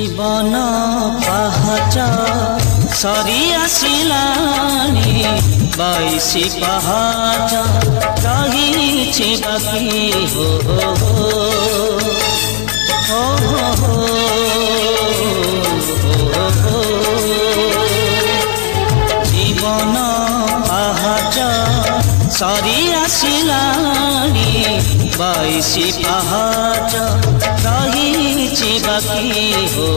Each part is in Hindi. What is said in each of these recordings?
जीवन पाहाच सरी आसिलानी 22 पाहाच रही बाकी हो जीवन पाहाच सरी आसिलानी 22 पाहाच रही बाकी हो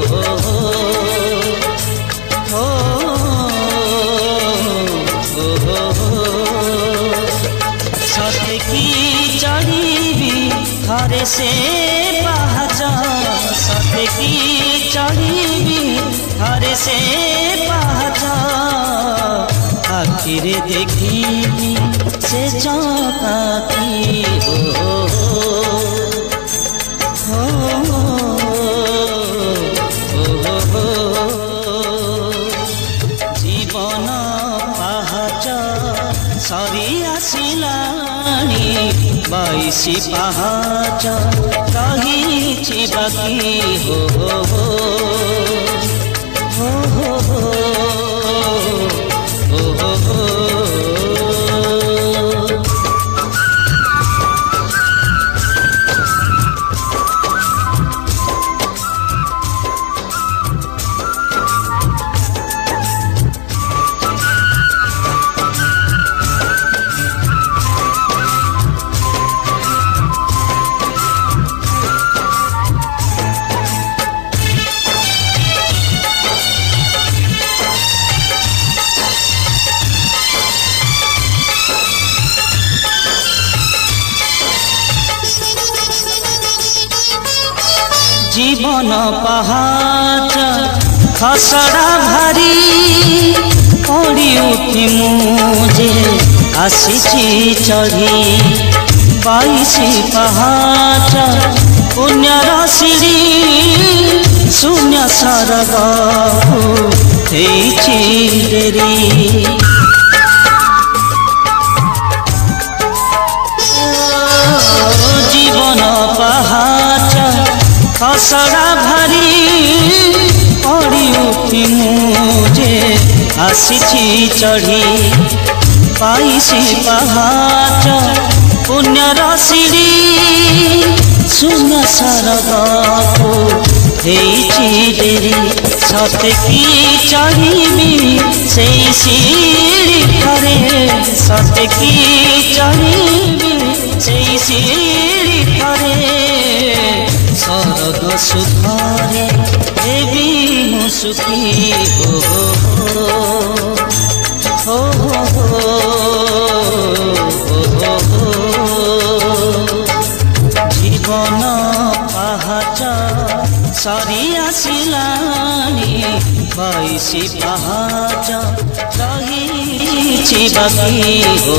सते की चढ़ी थरे से पाहाच सते की चढ़ी थरे से पाहाच आखिरे देखी से चौपाती हो जीवन पाहाच सरी आसिलानी 22 पाहाच रही बाकी हो जीवन पाहाच खसड़ा भारी पड़ी उठी मुझे आसी चढ़ी 22 पाहाच पुण्यर सीढ़ी शून्य सरग डेरी जीवन पाहाच खसड़ा भारी पड़ी उठी मुझे आसी चढ़ी 22 पाहाच पुण्यर सीढ़ी शून्य सरग डेरी सते की चढ़ी से सीढ़ी थरे सते की चढ़ी से सीढ़ी थरे सरग सुखरे देवी मुसुखी जीवन पाहाच सरी आसिलानी 22 पाहाच रही बाकी हो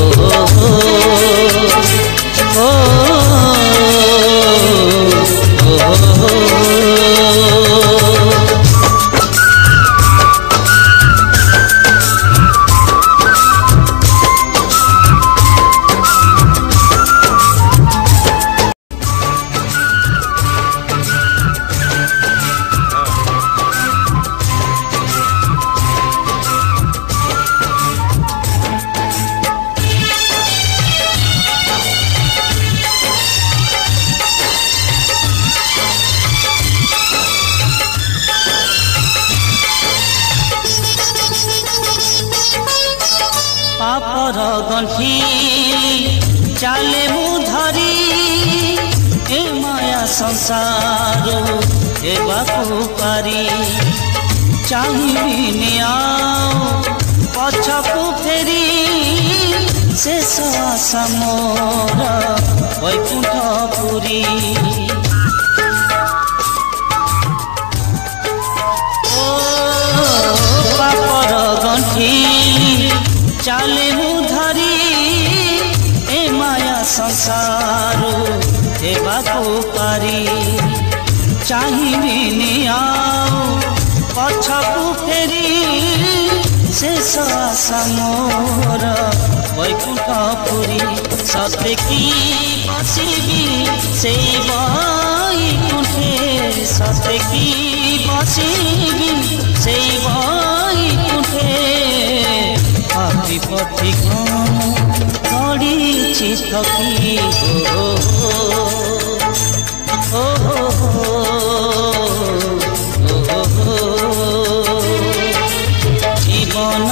पापर गंठी चाले मु धरी ए माया संसार हेबाकु पारी चाहिबिनी आओ पछकु फेरी शेष आशा मोर वैकुंठपुरी पापर गंठी चाले मु धरी ए माया संसार हेबाकु पारी चाहिबिनी आओ पछकु फेरी शेष आशा मोर वैकुंठपुरी सते की बसिबी से वैकुंठे सते की बसिबी से बैकुंठे पापी पथि गड़ी थकी जीवन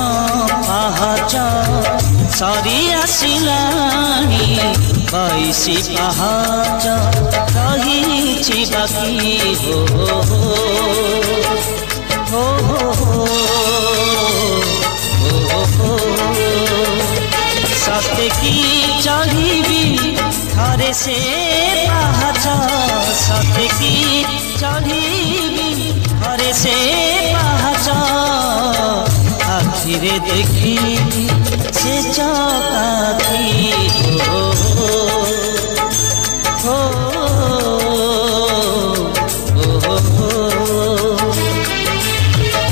पाहाच सरी आसिलानी 22 पाहाच रही बाकी सत्य की चढ़ी थरे से पाहाच सत्य की चढ़ी थरे से पाहाच आखिरे देखी से चकाती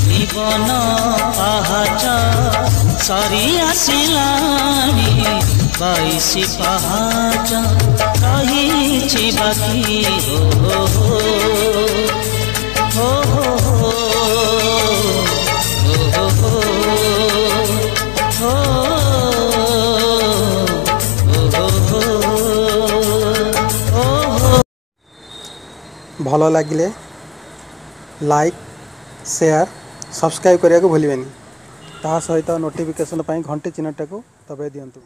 जीवन पाहाच सरी आसिलानी 22 पाहाच रही बाकी भल लगिले लाइक शेयर सब्सक्राइब करने को भूलें ता सहित नोटिफिकेशन घंटी चिन्हटा को दबाई दिंतु।